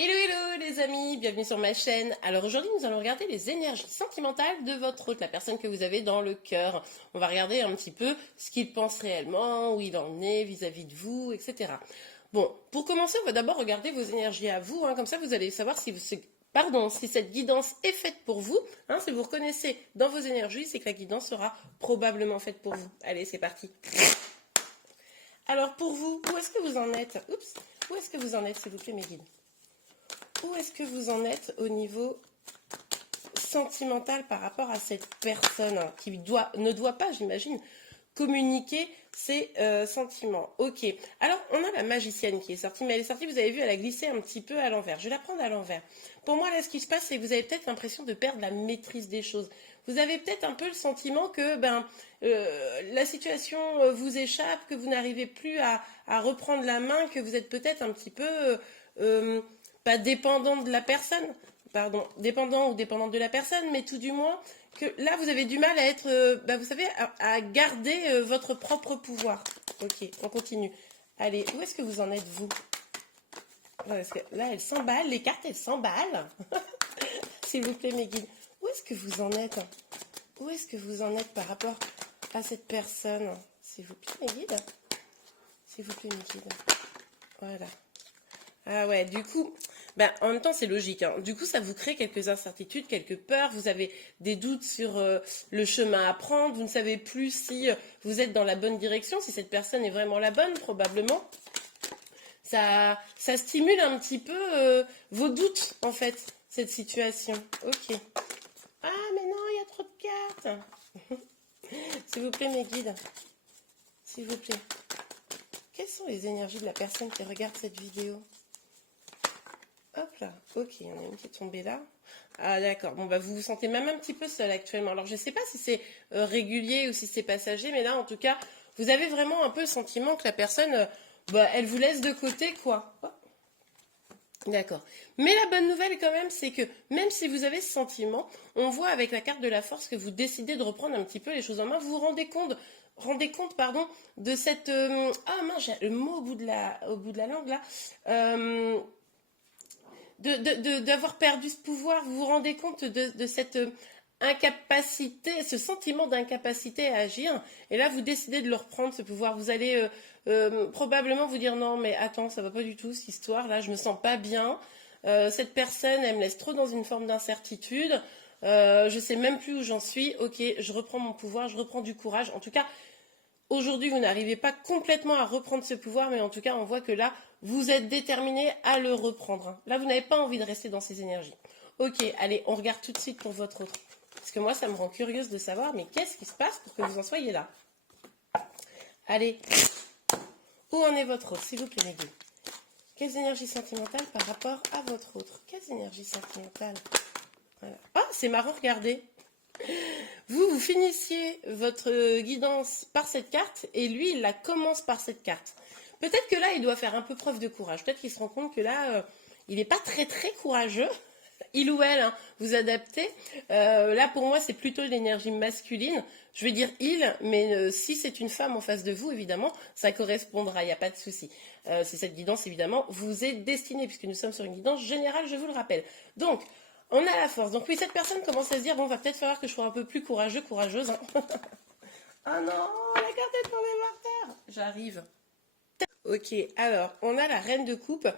Hello hello les amis, bienvenue sur ma chaîne. Alors aujourd'hui nous allons regarder les énergies sentimentales de votre hôte, la personne que vous avez dans le cœur. On va regarder un petit peu ce qu'il pense réellement, où il en est vis-à-vis de vous, etc. Bon, pour commencer on va d'abord regarder vos énergies à vous, comme ça vous allez savoir si cette guidance est faite pour vous. Si vous reconnaissez dans vos énergies, c'est que la guidance sera probablement faite pour vous. Allez, c'est parti. Alors pour vous, où est-ce que vous en êtes? Où est-ce que vous en êtes s'il vous plaît mes guides? Où est-ce que vous en êtes au niveau sentimental par rapport à cette personne qui ne doit pas, j'imagine, communiquer ses sentiments? Ok, alors on a la magicienne qui est sortie, mais elle est sortie, vous avez vu, elle a glissé un petit peu à l'envers. Je vais la prendre à l'envers. Pour moi, là, ce qui se passe, c'est que vous avez peut-être l'impression de perdre la maîtrise des choses. Vous avez peut-être un peu le sentiment que la situation vous échappe, que vous n'arrivez plus à reprendre la main, que vous êtes peut-être un petit peu... pas dépendant de la personne, pardon, dépendant ou dépendante de la personne, mais tout du moins que là vous avez du mal à être, vous savez, à garder votre propre pouvoir. Ok, on continue. Allez, où est-ce que vous en êtes vous? Parce que là, elles s'emballent, les cartes elles s'emballent. S'il vous plaît, mes guides, où est-ce que vous en êtes? Où est-ce que vous en êtes par rapport à cette personne? S'il vous plaît, mes guides. S'il vous plaît, mes guides. Voilà. Ah ouais, du coup, en même temps c'est logique, Du coup, ça vous crée quelques incertitudes, quelques peurs, vous avez des doutes sur le chemin à prendre, vous ne savez plus si vous êtes dans la bonne direction, si cette personne est vraiment la bonne, probablement. Ça stimule un petit peu vos doutes, en fait, cette situation. Ok. Ah, mais non, il y a trop de cartes. S'il vous plaît, mes guides. S'il vous plaît. Quelles sont les énergies de la personne qui regarde cette vidéo? Hop là, ok, il y en a une qui est tombée là. Ah d'accord, bon vous vous sentez même un petit peu seul actuellement. Alors je ne sais pas si c'est régulier ou si c'est passager, mais là en tout cas, vous avez vraiment un peu le sentiment que la personne, elle vous laisse de côté quoi. Oh, d'accord. Mais la bonne nouvelle quand même, c'est que même si vous avez ce sentiment, on voit avec la carte de la force que vous décidez de reprendre un petit peu les choses en main, vous vous rendez compte pardon, de cette... ah mince, j'ai le mot au bout de la langue là. D'avoir perdu ce pouvoir, vous vous rendez compte de cette incapacité, ce sentiment d'incapacité à agir, et là vous décidez de le reprendre, ce pouvoir. Vous allez probablement vous dire non mais attends, ça va pas du tout cette histoire, là je me sens pas bien, cette personne elle me laisse trop dans une forme d'incertitude, je sais même plus où j'en suis, ok, je reprends mon pouvoir, je reprends du courage, en tout cas aujourd'hui, vous n'arrivez pas complètement à reprendre ce pouvoir, mais en tout cas, on voit que là, vous êtes déterminé à le reprendre. Là, vous n'avez pas envie de rester dans ces énergies. Ok, allez, on regarde tout de suite pour votre autre. Parce que moi, ça me rend curieuse de savoir, mais qu'est-ce qui se passe pour que vous en soyez là? Allez, où en est votre autre, s'il vous plaît, mes guides? Quelles énergies sentimentales par rapport à votre autre? Quelles énergies sentimentales? Voilà. Ah, c'est marrant, regardez. Vous finissiez votre guidance par cette carte et lui, il la commence par cette carte. Peut-être que là, il doit faire un peu preuve de courage. Peut-être qu'il se rend compte que là, il n'est pas très très courageux. Il ou elle, vous adaptez. Là, pour moi, c'est plutôt l'énergie masculine. Je vais dire il, mais si c'est une femme en face de vous, évidemment, ça correspondra, il n'y a pas de souci. C'est cette guidance, évidemment, vous est destinée, puisque nous sommes sur une guidance générale, je vous le rappelle. Donc, on a la force. Donc oui, cette personne commence à se dire, bon, va peut-être falloir que je sois un peu plus courageux, courageuse. Ah non, la carte est tombée par terre. J'arrive. Ok, alors, on a la reine de coupe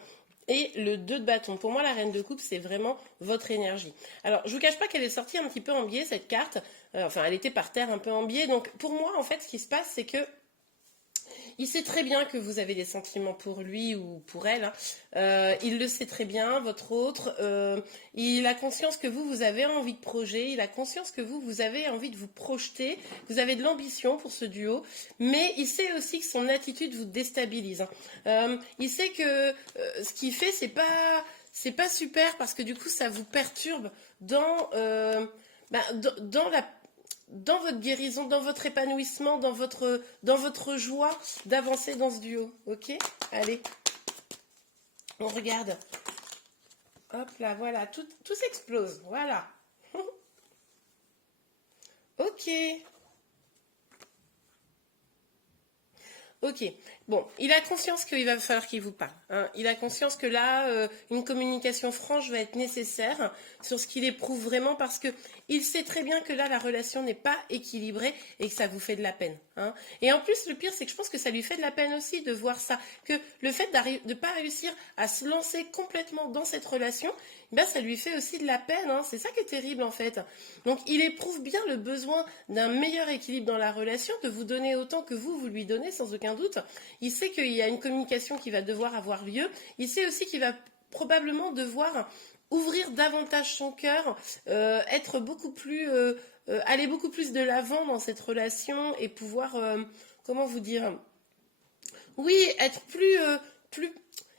et le 2 de bâton. Pour moi, la reine de coupe, c'est vraiment votre énergie. Alors, je vous cache pas qu'elle est sortie un petit peu en biais, cette carte. Enfin, elle était par terre un peu en biais. Donc, pour moi, en fait, ce qui se passe, c'est que il sait très bien que vous avez des sentiments pour lui ou pour elle. Il le sait très bien, votre autre. Il a conscience que vous avez envie de projet. Il a conscience que vous avez envie de vous projeter. Vous avez de l'ambition pour ce duo. Mais il sait aussi que son attitude vous déstabilise. Il sait que ce qu'il fait, c'est pas super parce que du coup, ça vous perturbe dans dans votre guérison, dans votre épanouissement, dans votre joie d'avancer dans ce duo. Ok? Allez, on regarde. Hop là, voilà, tout s'explose. Voilà. Ok. Ok, bon, il a conscience qu'il va falloir qu'il vous parle, hein. Il a conscience que là, une communication franche va être nécessaire sur ce qu'il éprouve vraiment parce que il sait très bien que là, la relation n'est pas équilibrée et que ça vous fait de la peine, hein. Et en plus, le pire, c'est que je pense que ça lui fait de la peine aussi de voir ça, que le fait de ne pas réussir à se lancer complètement dans cette relation, ben, ça lui fait aussi de la peine, hein. C'est ça qui est terrible en fait. Donc, il éprouve bien le besoin d'un meilleur équilibre dans la relation, de vous donner autant que vous lui donnez sans aucun doute. Il sait qu'il y a une communication qui va devoir avoir lieu. Il sait aussi qu'il va probablement devoir ouvrir davantage son cœur, être beaucoup plus, aller beaucoup plus de l'avant dans cette relation et pouvoir, comment vous dire, oui, être plus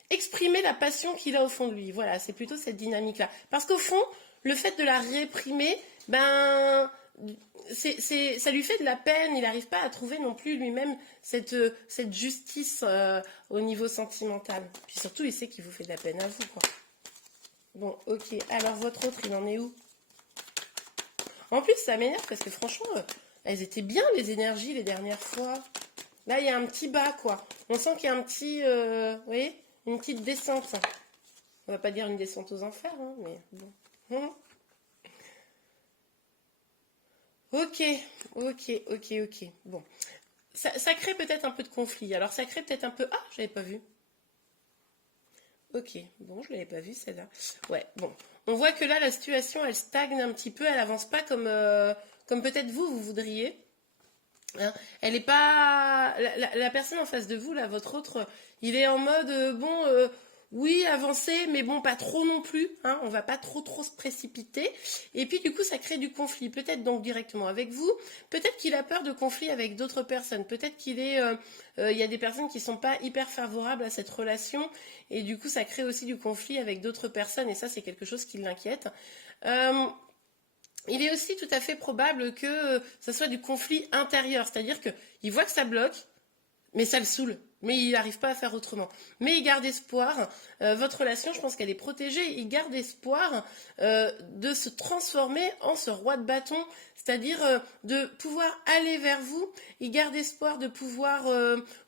exprimer la passion qu'il a au fond de lui. Voilà, c'est plutôt cette dynamique-là. Parce qu'au fond, le fait de la réprimer, ben, ça lui fait de la peine. Il n'arrive pas à trouver non plus lui-même cette justice au niveau sentimental. Puis surtout, il sait qu'il vous fait de la peine à vous, quoi. Bon, ok. Alors, votre autre, il en est où? En plus, ça m'énerve parce que franchement, elles étaient bien, les énergies, les dernières fois. Là, il y a un petit bas, quoi. On sent qu'il y a un petit... vous voyez, une petite descente. On va pas dire une descente aux enfers, hein, mais bon. Ok, ok. Bon. Ça crée peut-être un peu de conflit. Alors, ça crée peut-être un peu... Ah, je l'avais pas vu. Ok, bon, je l'avais pas vu celle-là. Ouais, bon. On voit que là, la situation, elle stagne un petit peu. Elle avance pas comme peut-être vous voudriez. Hein. Elle est pas la personne en face de vous là, votre autre, il est en mode bon, oui, avancer, mais bon, pas trop non plus, hein, on va pas trop se précipiter. Et puis du coup, ça crée du conflit, peut-être donc directement avec vous, peut-être qu'il a peur de conflit avec d'autres personnes, peut-être il y a des personnes qui sont pas hyper favorables à cette relation, et du coup, ça crée aussi du conflit avec d'autres personnes, et ça, c'est quelque chose qui l'inquiète. Euh, il est aussi tout à fait probable que ça soit du conflit intérieur, c'est-à-dire qu'il voit que ça bloque, mais ça le saoule. Mais il n'arrive pas à faire autrement. Mais il garde espoir. Votre relation, je pense qu'elle est protégée. Il garde espoir de se transformer en ce roi de bâton, c'est-à-dire de pouvoir aller vers vous. Il garde espoir de pouvoir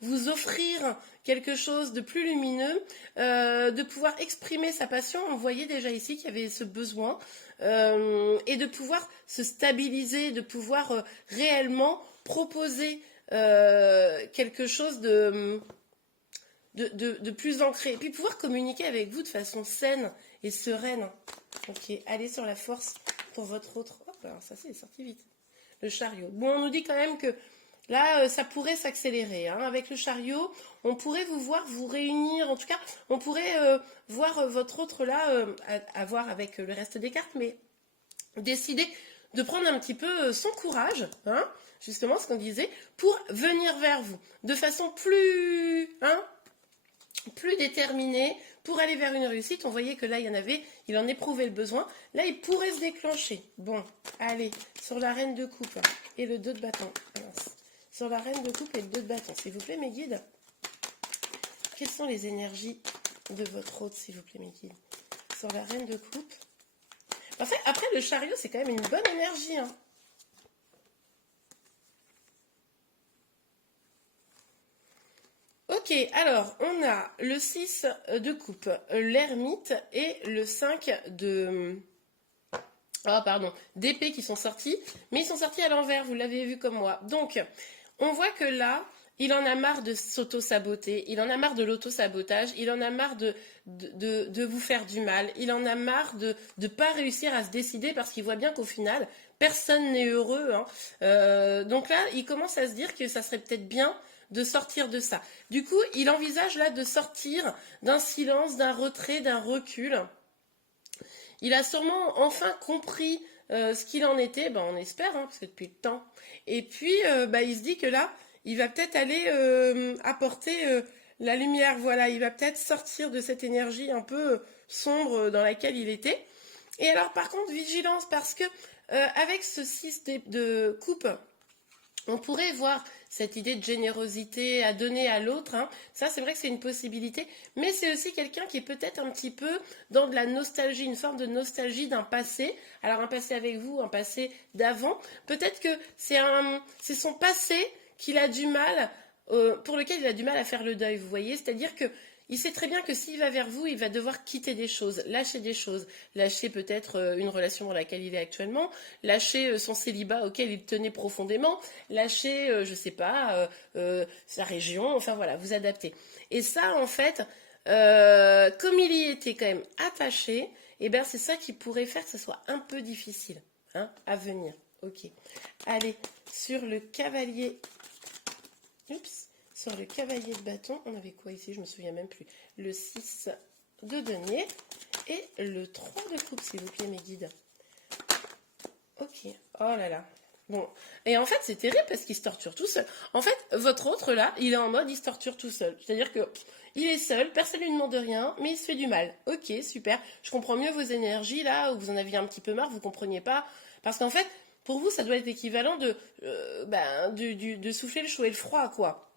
vous offrir quelque chose de plus lumineux, de pouvoir exprimer sa passion. On voyait déjà ici qu'il y avait ce besoin et de pouvoir se stabiliser, de pouvoir réellement proposer quelque chose de plus ancré. Et puis pouvoir communiquer avec vous de façon saine et sereine. Ok, allez sur la force pour votre autre. Hop, alors ça c'est sorti vite. Le chariot. Bon, on nous dit quand même que là, ça pourrait s'accélérer. Hein. Avec le chariot, on pourrait vous voir vous réunir. En tout cas, on pourrait voir votre autre là, à voir avec le reste des cartes, mais décider de prendre un petit peu son courage, hein, justement ce qu'on disait, pour venir vers vous de façon plus déterminée, pour aller vers une réussite. On voyait que là, il en éprouvait le besoin. Là, il pourrait se déclencher. Bon, allez, sur la reine de coupe et le 2 de bâton. Sur la reine de coupe et le 2 de bâton, s'il vous plaît, mes guides. Quelles sont les énergies de votre hôte, s'il vous plaît, mes guides? Sur la reine de coupe. En fait, après, le chariot, c'est quand même une bonne énergie. Hein. Ok, alors, on a le 6 de coupe, l'ermite et le 5 de... Oh, pardon, d'épée qui sont sortis. Mais ils sont sortis à l'envers, vous l'avez vu comme moi. Donc, on voit que là, il en a marre de s'auto-saboter, il en a marre de l'auto-sabotage, il en a marre de vous faire du mal, il en a marre de ne pas réussir à se décider parce qu'il voit bien qu'au final, personne n'est heureux. Hein. Donc là, il commence à se dire que ça serait peut-être bien de sortir de ça. Du coup, il envisage là de sortir d'un silence, d'un retrait, d'un recul. Il a sûrement enfin compris ce qu'il en était, ben, on espère, hein, parce que depuis le temps. Et puis, il se dit que là, il va peut-être aller apporter la lumière. Voilà, il va peut-être sortir de cette énergie un peu sombre dans laquelle il était. Et alors, par contre, vigilance, parce que avec ce 6 de coupe, on pourrait voir cette idée de générosité à donner à l'autre. Hein. Ça, c'est vrai que c'est une possibilité. Mais c'est aussi quelqu'un qui est peut-être un petit peu dans de la nostalgie, une forme de nostalgie d'un passé. Alors, un passé avec vous, un passé d'avant. Peut-être que c'est son passé qu'il a du mal pour lequel il a du mal à faire le deuil, vous voyez. C'est-à-dire que il sait très bien que s'il va vers vous, il va devoir quitter des choses, lâcher peut-être une relation dans laquelle il est actuellement, lâcher son célibat auquel il tenait profondément, lâcher, je sais pas, sa région, enfin voilà, vous adapter. Et ça, en fait, comme il y était quand même attaché, et ben c'est ça qui pourrait faire que ce soit un peu difficile, hein, à venir. Ok. Allez, sur le cavalier. Oups. Sur le cavalier de bâton, on avait quoi ici? Je me souviens même plus. Le 6 de denier et le 3 de coupe, s'il vous plaît, mes guides. Ok. Oh là là. Bon. Et en fait, c'est terrible parce qu'il se torture tout seul. En fait, votre autre là, il est en mode, il se torture tout seul. C'est-à-dire que il est seul, personne ne lui demande rien, mais il se fait du mal. Ok, super. Je comprends mieux vos énergies là, où vous en aviez un petit peu marre, vous compreniez pas. Parce qu'en fait, pour vous, ça doit être équivalent de souffler le chaud et le froid, quoi.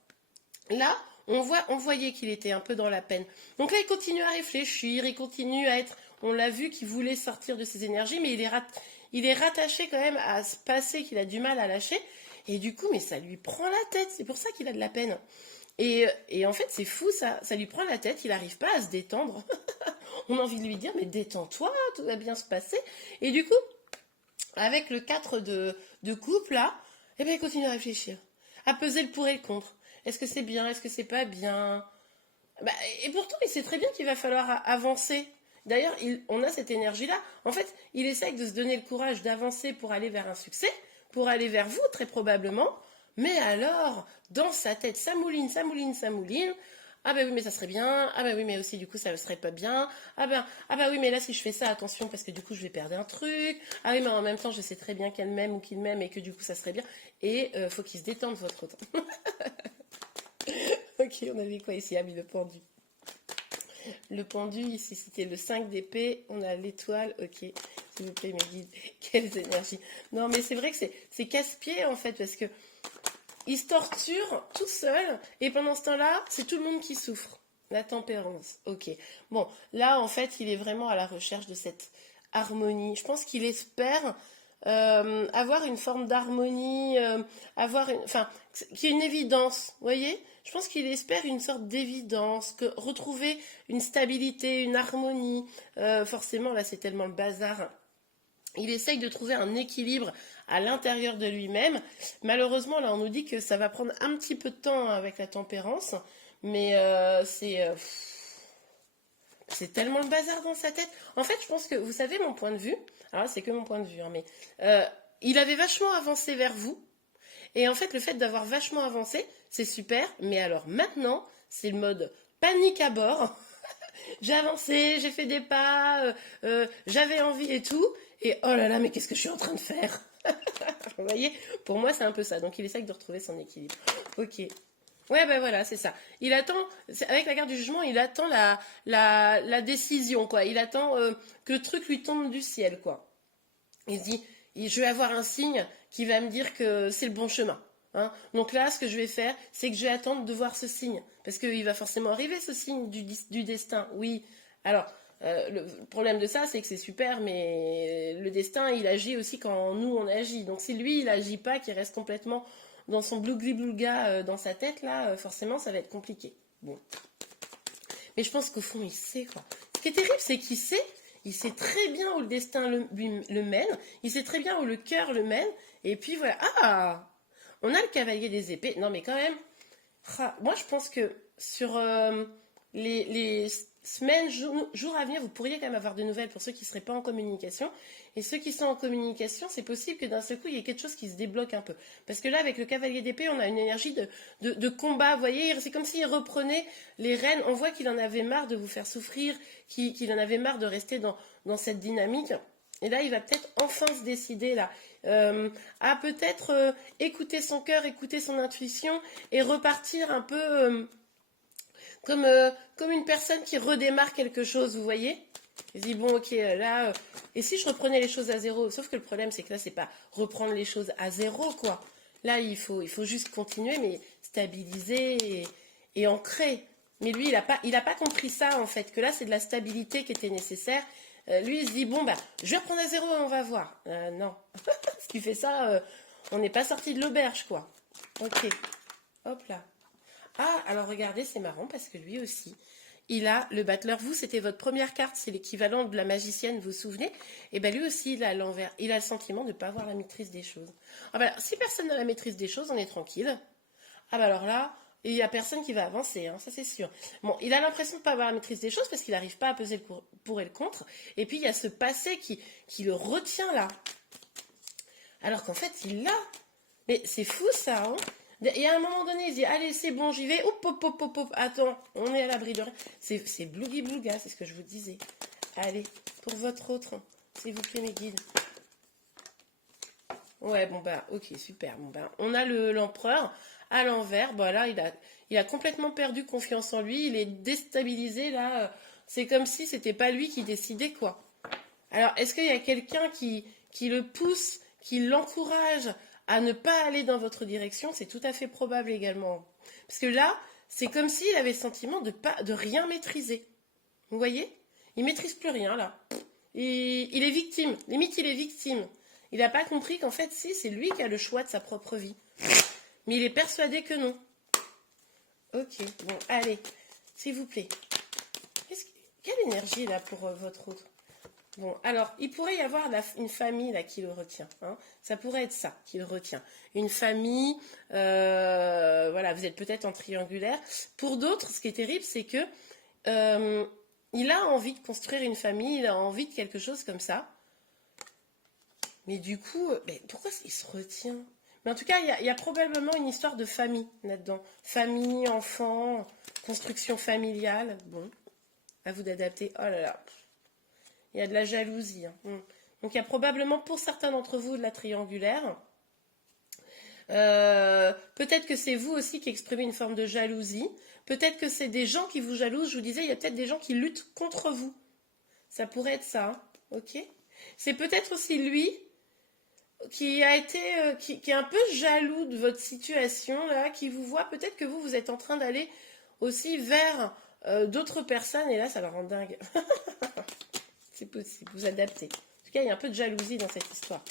Là, on voyait qu'il était un peu dans la peine. Donc là, il continue à réfléchir, il continue à être... On l'a vu qu'il voulait sortir de ses énergies, mais il est rattaché quand même à ce passé qu'il a du mal à lâcher. Et du coup, mais ça lui prend la tête. C'est pour ça qu'il a de la peine. Et en fait, c'est fou, ça lui prend la tête. Il n'arrive pas à se détendre. On a envie de lui dire, mais détends-toi, tout va bien se passer. Et du coup, avec le 4 de coupe, là, eh bien, il continue à réfléchir, à peser le pour et le contre. Est-ce que c'est bien? Est-ce que c'est pas bien? Bah, et pourtant, il sait très bien qu'il va falloir avancer. D'ailleurs, on a cette énergie-là. En fait, il essaye de se donner le courage d'avancer pour aller vers un succès, pour aller vers vous, très probablement. Mais alors, dans sa tête, ça mouline, ça mouline, ça mouline. Ah ben oui, mais ça serait bien. Ah ben oui, mais aussi, du coup, ça ne serait pas bien. Ah ben oui, mais là, si je fais ça, attention, parce que du coup, je vais perdre un truc. Ah oui, mais en même temps, je sais très bien qu'elle m'aime ou qu'il m'aime et que du coup, ça serait bien. Et faut qu'il se détende, votre autre. Ok, on avait quoi ici? Ah oui, le pendu. Le pendu, ici, c'était le 5 d'épée. On a l'étoile. Ok, s'il vous plaît, mes guides. Quelles énergies. Non, mais c'est vrai que c'est casse-pied, en fait, parce que il se torture tout seul. Et pendant ce temps-là, c'est tout le monde qui souffre. La tempérance. Ok. Bon, là, en fait, il est vraiment à la recherche de cette harmonie. Je pense qu'il espère avoir une forme d'harmonie, enfin, qui est une évidence, vous voyez? Je pense qu'il espère une sorte d'évidence, que retrouver une stabilité, une harmonie. Forcément, là, c'est tellement le bazar. Il essaye de trouver un équilibre à l'intérieur de lui-même. Malheureusement, là, on nous dit que ça va prendre un petit peu de temps avec la tempérance, mais c'est tellement le bazar dans sa tête. En fait, je pense que, vous savez, mon point de vue, alors c'est que mon point de vue, hein, mais il avait vachement avancé vers vous. Et en fait, le fait d'avoir vachement avancé, c'est super. Mais alors maintenant, c'est le mode panique à bord. J'ai avancé, j'ai fait des pas, j'avais envie et tout. Et oh là là, mais qu'est-ce que je suis en train de faire? Vous voyez? Pour moi, c'est un peu ça. Donc, il essaye de retrouver son équilibre. Ok. Ouais, ben voilà, c'est ça. Il attend, avec la carte du jugement, il attend la décision, quoi. Il attend que le truc lui tombe du ciel, quoi. Il se dit, je vais avoir un signe qui va me dire que c'est le bon chemin. Hein. Donc là, ce que je vais faire, c'est que je vais attendre de voir ce signe. Parce qu'il va forcément arriver, ce signe du destin. Oui. Alors, le problème de ça, c'est que c'est super, mais le destin, il agit aussi quand nous, on agit. Donc si lui, il agit pas, qu'il reste complètement dans son blougli-blougga dans sa tête, là, forcément, ça va être compliqué. Bon. Mais je pense qu'au fond, il sait, quoi. Ce qui est terrible, c'est qu'il sait. Il sait très bien où le destin le mène. Il sait très bien où le cœur le mène. Et puis voilà. Ah, on a le cavalier des épées. Non, mais quand même. Moi, je pense que sur les semaines, jours à venir, vous pourriez quand même avoir de nouvelles pour ceux qui ne seraient pas en communication. Et ceux qui sont en communication, c'est possible que d'un seul coup, il y ait quelque chose qui se débloque un peu. Parce que là, avec le cavalier d'épée, on a une énergie de combat. Vous voyez, c'est comme s'il reprenait les rênes. On voit qu'il en avait marre de vous faire souffrir, qu'il en avait marre de rester dans cette dynamique. Et là, il va peut-être enfin se décider là, à peut-être écouter son cœur, écouter son intuition et repartir un peu comme une personne qui redémarre quelque chose, vous voyez? Il se dit, bon, ok, là, et si je reprenais les choses à zéro? Sauf que le problème, c'est que là, c'est pas reprendre les choses à zéro, quoi. Là, il faut juste continuer, mais stabiliser et ancrer. Mais lui, il a pas compris ça, en fait, que là, c'est de la stabilité qui était nécessaire. Lui, il se dit, bon, bah, je vais reprendre à zéro et on va voir. Non. Si tu fais ça, on n'est pas sorti de l'auberge, quoi. Ok. Hop là. Ah, alors regardez, c'est marrant parce que lui aussi, il a le battleur. Vous, c'était votre première carte, c'est l'équivalent de la magicienne, vous vous souvenez? Et bien lui aussi, il a l'envers. Il a le sentiment de ne pas avoir la maîtrise des choses. Ah ben alors, si personne n'a la maîtrise des choses, on est tranquille. Ah bah alors là, il n'y a personne qui va avancer, hein, ça c'est sûr. Bon, il a l'impression de ne pas avoir la maîtrise des choses parce qu'il n'arrive pas à peser le pour et le contre. Et puis il y a ce passé qui le retient là. Alors qu'en fait, il l'a. Mais c'est fou ça, hein. Et à un moment donné, il se dit, allez, c'est bon, j'y vais. Hop, hop, hop, hop, hop. Attends, on est à l'abri de rien. C'est blougui blouga, c'est ce que je vous disais. Allez, pour votre autre, s'il vous plaît, mes guides. Ouais, bon bah, ok, super. Bon bah, on a l'empereur à l'envers. Bah là, il a complètement perdu confiance en lui. Il est déstabilisé là. C'est comme si c'était pas lui qui décidait quoi. Alors, est-ce qu'il y a quelqu'un qui le pousse, qui l'encourage à ne pas aller dans votre direction? C'est tout à fait probable également. Parce que là, c'est comme s'il avait le sentiment de rien maîtriser. Vous voyez? Il maîtrise plus rien là. Il est victime. Limite, il est victime. Il n'a pas compris qu'en fait, si, c'est lui qui a le choix de sa propre vie. Mais il est persuadé que non. Ok, bon, allez, s'il vous plaît. Quelle énergie là pour votre autre? Bon, alors, il pourrait y avoir une famille là qui le retient. Hein. Ça pourrait être ça qui le retient. Une famille, voilà, vous êtes peut-être en triangulaire. Pour d'autres, ce qui est terrible, c'est que il a envie de construire une famille, il a envie de quelque chose comme ça. Mais du coup, pourquoi il se retient? Mais en tout cas, il y a probablement une histoire de famille là-dedans. Famille, enfant, construction familiale. Bon, à vous d'adapter. Oh là là. Il y a de la jalousie. Hein. Donc il y a probablement pour certains d'entre vous de la triangulaire. Peut-être que c'est vous aussi qui exprimez une forme de jalousie. Peut-être que c'est des gens qui vous jalousent. Je vous disais, il y a peut-être des gens qui luttent contre vous. Ça pourrait être ça. Hein. Ok. C'est peut-être aussi lui qui a été, qui est un peu jaloux de votre situation là, qui vous voit. Peut-être que vous êtes en train d'aller aussi vers d'autres personnes et là, ça leur rend dingue. C'est possible, vous adaptez. En tout cas, il y a un peu de jalousie dans cette histoire.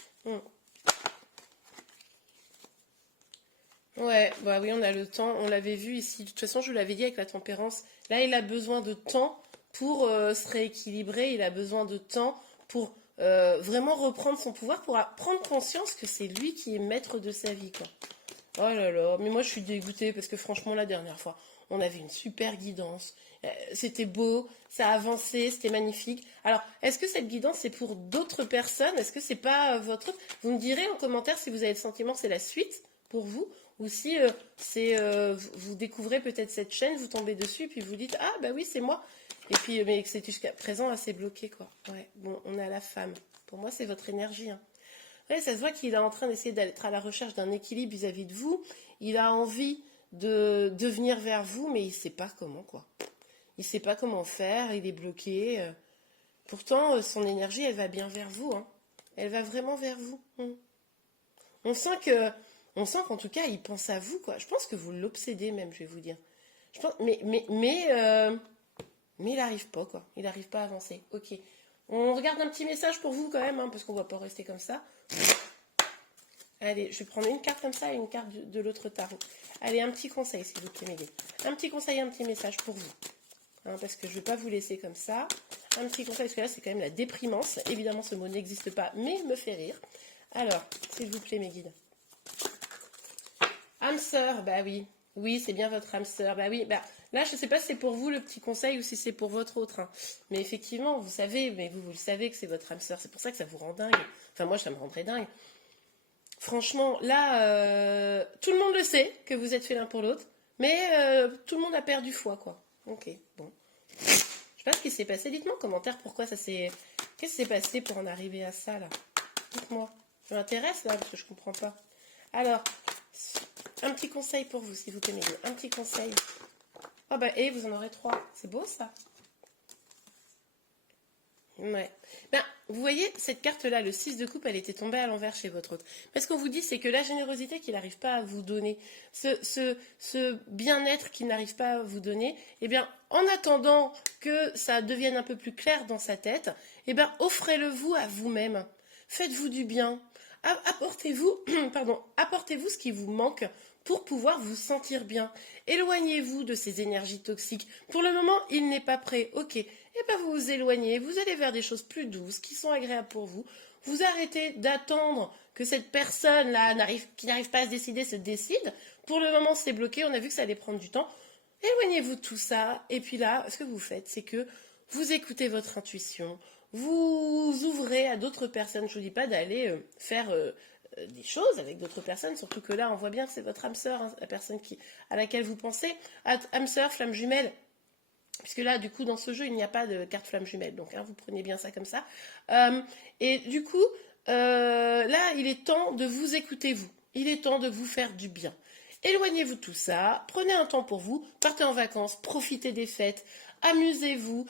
Ouais, bah oui, on a le temps, on l'avait vu ici. De toute façon, je vous l'avais dit avec la tempérance. Là, il a besoin de temps pour se rééquilibrer. Il a besoin de temps pour vraiment reprendre son pouvoir, pour prendre conscience que c'est lui qui est maître de sa vie, quoi. Oh là là, mais moi je suis dégoûtée parce que franchement, la dernière fois, on avait une super guidance. C'était beau, ça avançait, c'était magnifique. Alors, est-ce que cette guidance c'est pour d'autres personnes? Est-ce que c'est pas votre... Vous me direz en commentaire si vous avez le sentiment que c'est la suite pour vous ou si vous découvrez peut-être cette chaîne, vous tombez dessus puis vous dites ah bah oui c'est moi et puis mais que c'est jusqu'à présent assez bloqué quoi. Ouais, bon, on est à la femme. Pour moi c'est votre énergie. Hein. Ouais, ça se voit qu'il est en train d'essayer d'être à la recherche d'un équilibre vis-à-vis de vous. Il a envie de venir vers vous, mais il ne sait pas comment, quoi. Il ne sait pas comment faire, il est bloqué. Pourtant, son énergie, elle va bien vers vous. Hein. Elle va vraiment vers vous. On sent qu'en tout cas, il pense à vous, quoi. Je pense que vous l'obsédez même, je vais vous dire. Je pense, mais il n'arrive pas, quoi. Il n'arrive pas à avancer. Ok. On regarde un petit message pour vous quand même, hein, parce qu'on ne va pas rester comme ça. Allez, je vais prendre une carte comme ça et une carte de l'autre tarot. Allez, un petit conseil, s'il vous plaît, m'aider. Un petit conseil, un petit message pour vous. Hein, parce que je ne vais pas vous laisser comme ça. Un petit conseil, parce que là, c'est quand même la déprimance. Évidemment, ce mot n'existe pas, mais il me fait rire. Alors, s'il vous plaît, mes guides. Âme sœur, bah oui. Oui, c'est bien votre âme sœur. Bah oui, bah là, je ne sais pas si c'est pour vous le petit conseil ou si c'est pour votre autre. Hein. Mais effectivement, vous savez, mais vous le savez que c'est votre âme sœur. C'est pour ça que ça vous rend dingue. Enfin, moi, ça me rendrait dingue. Franchement, là, tout le monde le sait que vous êtes fait l'un pour l'autre, mais tout le monde a perdu foi, quoi. Ok, bon. Je sais pas ce qui s'est passé. Dites-moi en commentaire pourquoi ça s'est... Qu'est-ce qui s'est passé pour en arriver à ça, là? Dites-moi. Ça m'intéresse, là, parce que je comprends pas. Alors, un petit conseil pour vous, s'il vous plaît, mes gars. Un petit conseil. Oh, bah, et vous en aurez 3. C'est beau, ça? Ouais. Ben, vous voyez, cette carte-là, le 6 de coupe, elle était tombée à l'envers chez votre autre. Mais ce qu'on vous dit, c'est que la générosité qu'il n'arrive pas à vous donner, ce bien-être qu'il n'arrive pas à vous donner, eh bien, en attendant que ça devienne un peu plus clair dans sa tête, eh bien, offrez-le vous à vous-même. Faites-vous du bien. Apportez-vous, pardon, apportez-vous ce qui vous manque pour pouvoir vous sentir bien. Éloignez-vous de ces énergies toxiques. Pour le moment, il n'est pas prêt. Ok. Et bien vous vous éloignez, vous allez vers des choses plus douces, qui sont agréables pour vous. Vous arrêtez d'attendre que cette personne-là qui n'arrive pas à se décider se décide. Pour le moment, c'est bloqué. On a vu que ça allait prendre du temps. Éloignez-vous de tout ça. Et puis là, ce que vous faites, c'est que vous écoutez votre intuition. Vous ouvrez à d'autres personnes. Je ne vous dis pas d'aller faire des choses avec d'autres personnes, surtout que là, on voit bien que c'est votre âme sœur, hein, la personne à laquelle vous pensez. Âme sœur, flamme jumelle. Puisque là, du coup, dans ce jeu, il n'y a pas de carte flamme jumelle. Donc, hein, vous prenez bien ça comme ça. Et du coup, là, il est temps de vous écouter, vous. Il est temps de vous faire du bien. Éloignez-vous de tout ça. Prenez un temps pour vous. Partez en vacances. Profitez des fêtes. Amusez-vous.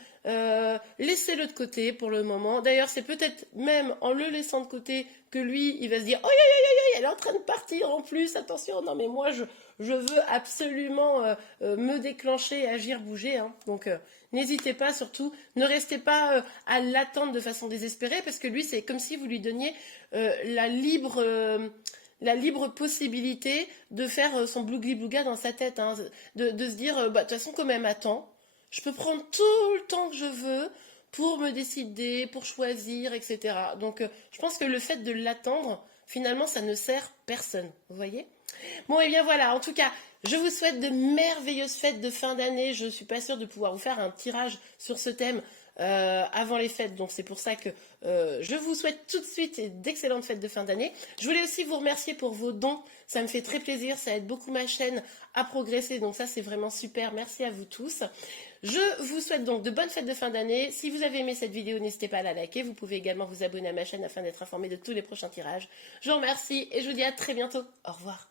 Laissez-le de côté pour le moment. D'ailleurs, c'est peut-être même en le laissant de côté que lui, il va se dire « Oh, elle est en train de partir en plus. Attention, non mais moi, je veux absolument me déclencher, agir, bouger. Hein. » Donc, n'hésitez pas, surtout, ne restez pas à l'attendre de façon désespérée, parce que lui, c'est comme si vous lui donniez la libre possibilité de faire son blougli-blouga dans sa tête, hein, de se dire, de toute façon, quand même, attends, je peux prendre tout le temps que je veux pour me décider, pour choisir, etc. Donc, je pense que le fait de l'attendre, finalement, ça ne sert personne, vous voyez ? Bon, et bien voilà, en tout cas, je vous souhaite de merveilleuses fêtes de fin d'année. Je ne suis pas sûre de pouvoir vous faire un tirage sur ce thème avant les fêtes, donc c'est pour ça que je vous souhaite tout de suite d'excellentes fêtes de fin d'année. Je voulais aussi vous remercier pour vos dons, ça me fait très plaisir, ça aide beaucoup ma chaîne à progresser, donc ça c'est vraiment super, merci à vous tous. Je vous souhaite donc de bonnes fêtes de fin d'année. Si vous avez aimé cette vidéo, n'hésitez pas à la liker, vous pouvez également vous abonner à ma chaîne afin d'être informé de tous les prochains tirages. Je vous remercie et je vous dis à très bientôt, au revoir.